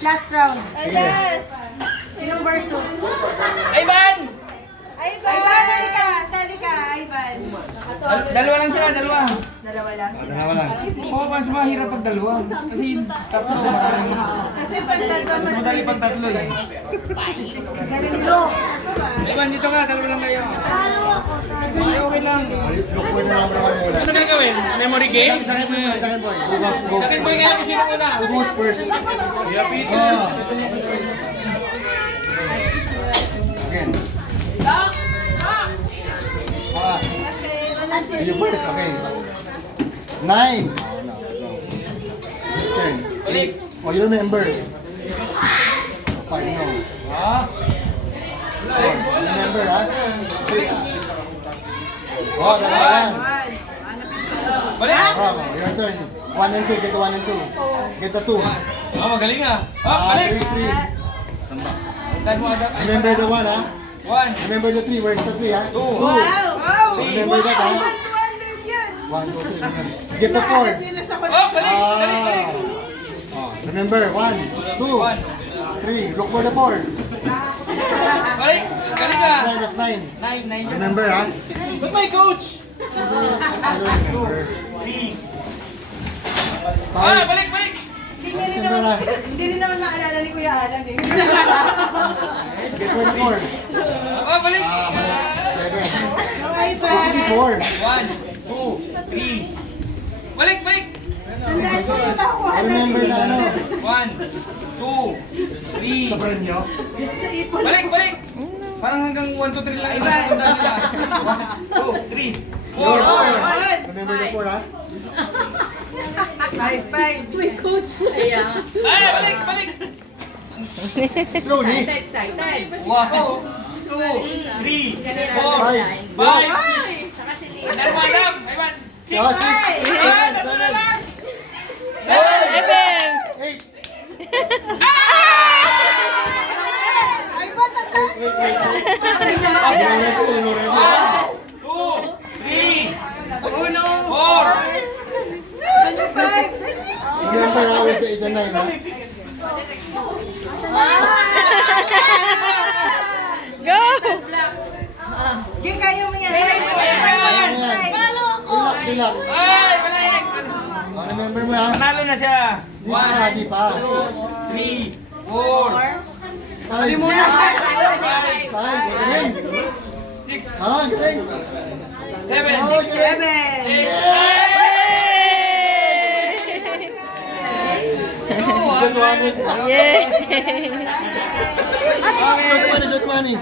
last round. Yes. Sinong versus? Ivan! Ivan, halika. Sali ka, Ivan. Dalawa lang sila, dalawa. Dalawa lang sila. Dalawa lang. Oo, mas mahirap pag dalawa. Kasi tatlo, maraming. Kasi pag tatlo, Madali pag tatlo eh. Ivan, dito nga, dalawa lang kayo. Ay, okay lang. Look mo na naman muna. Ano na gawin? Memory game? Second boy muna, second boy. Go. Second boy kaya kung sino una. Who goes first? Again. You first, okay. 9. No. This turn. 8. Oh, you remember. 5, no. Ah, 4. Remember, ha? 6. Oh, that's one. balik! Bravo, your turn. 1 and 2, get the 1 and 2. Get the 2. Ah, magaling ah. Ah, balik! 3. Tamba. Tandaan mo agad. Remember the 1, ha? 1, Remember the 3. Where's the 3, ha? 2, Remember that, ha? 1, 2, 3. Get the 4. Oh, balik! Balik, balik! Oh, remember, 1, 2, 3. Look for the 4. Balik! Galing ah! 9, that's 9. 9, 9. Remember, ha? But my coach! I don't remember. 3. Ah, 5. balik, balik! Remember, ha? Hindi rin naman maalala ni Kuya Alan eh. Get for the 4. Ah, balik! 7. Go to the 4. 1, 2, 3. Balik, balik! Tandaan ko yung makukuha I natin remember na, ano? 1, 2, Sa 3. friend nyo? Balik, balik! Parang hanggang 1, 2, 3 lang. Iba, tandaan nila. 1, 2, 3, 4. Remember the 4, ha? High five. Uy, coach. Ayan. Ah, balik, balik! Slowly. Excited. 1, 2, 3, 4, 5, 6. Saka si Lee. Tandaan mo, Adam! Ivan! 6! Oh, 6. 7. 8. Ivan, tandaan. Wait. You ready? You ready? 2, 3, 4. Saan yung five? Remember, ha? With the 8 and 9, ha? Go! Gay, kaya mo yan. Ayan mo yan. Relax. Ay, balik! Oh, remember mo, ha? Panalo na siya. Di pa, 1, di pa. 3, 4, 5. Muna. 5. Galing. 6, Ah, galing. 7, Oh, 7. 8. Good one. Yay! Shot money.